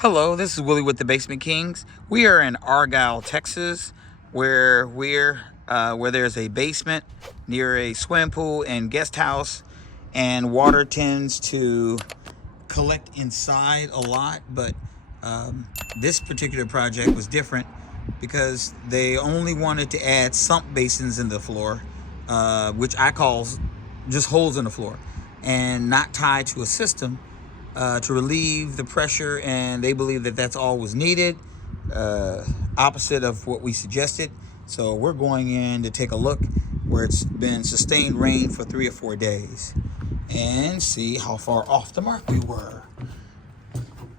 Hello, this is Willie with the Basement Kings. We are in Argyle, Texas, where there's a basement near a swimming pool and guest house, and water tends to collect inside a lot. But this particular project was different because they only wanted to add sump basins in the floor, which I call just holes in the floor, and not tied to a system to relieve the pressure, and they believe that that's all was needed, opposite of what we suggested. So we're going in to take a look where it's been sustained rain for 3 or 4 days and see how far off the mark we were.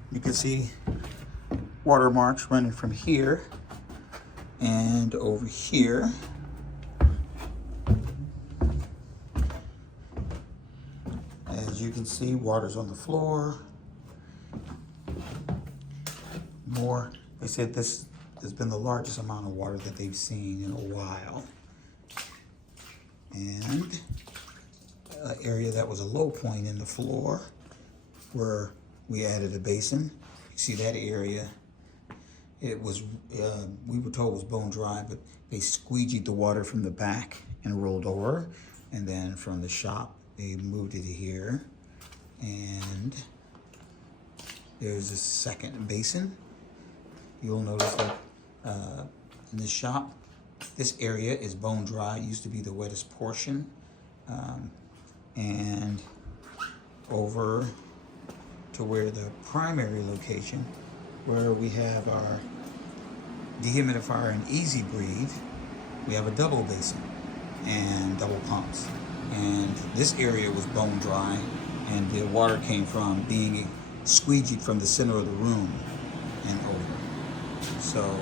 You can see watermarks running from here and over here. As you can see, water's on the floor. More, they said this has been the largest amount of water that they've seen in a while. And an area that was a low point in the floor where we added a basin. You see that area, it was, we were told it was bone dry, but they squeegeed the water from the back and rolled over. And then from the shop, they moved it here. And there's a second basin. You'll notice that in the shop, this area is bone dry. It used to be the wettest portion. And over to where the primary location, where we have our dehumidifier and easy breathe, we have a double basin and double pumps. And this area was bone dry, and the water came from being squeegeed from the center of the room and over. So,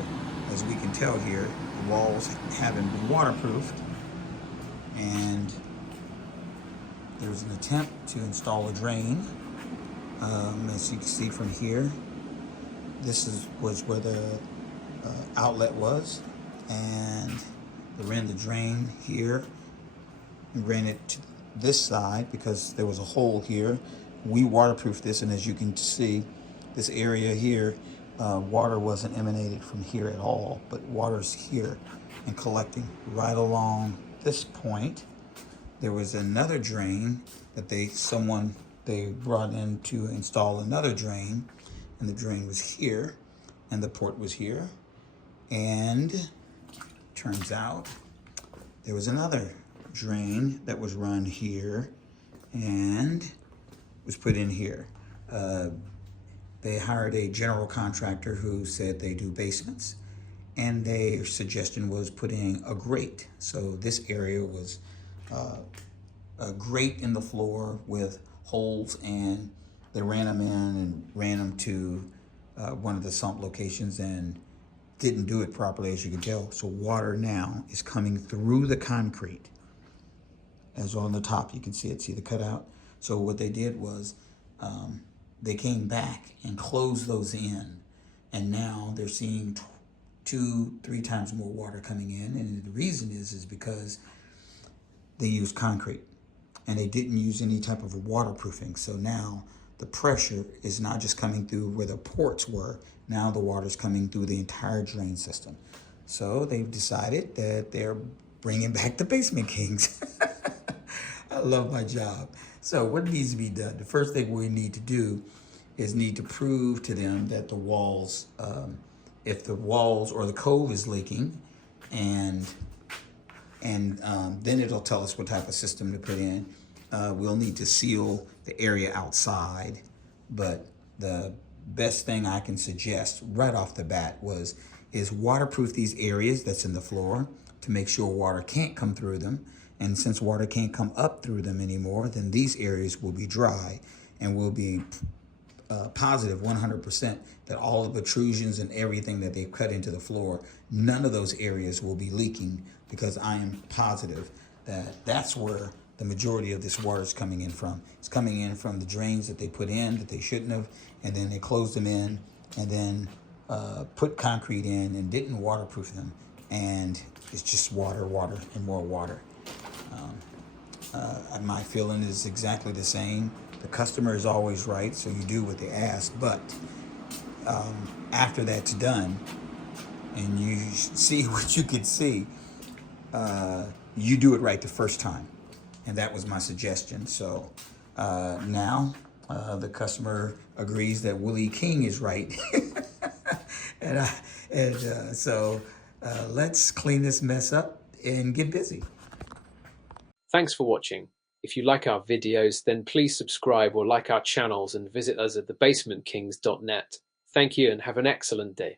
as we can tell here, the walls haven't been waterproofed, and there's an attempt to install a drain. As you can see from here, this was where the outlet was, and they ran the drain here and ran it to this side because there was a hole here. We waterproofed this, and as you can see, this area here, water wasn't emanated from here at all, but water's here and collecting right along this point. There was another drain that they brought in to install another drain, and the drain was here, and the port was here. And turns out there was another drain that was run here and was put in here. They hired a general contractor who said they do basements, and their suggestion was putting a grate. So this area was a grate in the floor with holes, and they ran them in and ran them to one of the sump locations and didn't do it properly, as you can tell. So water now is coming through the concrete. As on the top, you can see it, see the cutout. So what they did was they came back and closed those in, and now they're seeing 2-3 times more water coming in. And the reason is because they used concrete and they didn't use any type of waterproofing. So now the pressure is not just coming through where the ports were. Now the water's coming through the entire drain system. So they've decided that they're bringing back the Basement Kings. I love my job. So what needs to be done? The first thing we need to do is need to prove to them that the walls, if the walls or the cove is leaking, and then it'll tell us what type of system to put in. We'll need to seal the area outside, but the best thing I can suggest right off the bat is waterproof these areas that's in the floor to make sure water can't come through them. And since water can't come up through them anymore, then these areas will be dry, and we'll be positive 100% that all the protrusions and everything that they've cut into the floor, none of those areas will be leaking, because I am positive that that's where the majority of this water is coming in from. It's coming in from the drains that they put in that they shouldn't have, and then they closed them in, and then put concrete in and didn't waterproof them, and it's just water, and more water. My feeling is exactly the same. The customer is always right, so you do what they ask, but after that's done and you see what you could see, you do it right the first time. And that was my suggestion. So now the customer agrees that Willie King is right. and I, and let's clean this mess up and get busy. Thanks for watching. If you like our videos, then please subscribe or like our channels and visit us at thebasementkings.net. Thank you and have an excellent day.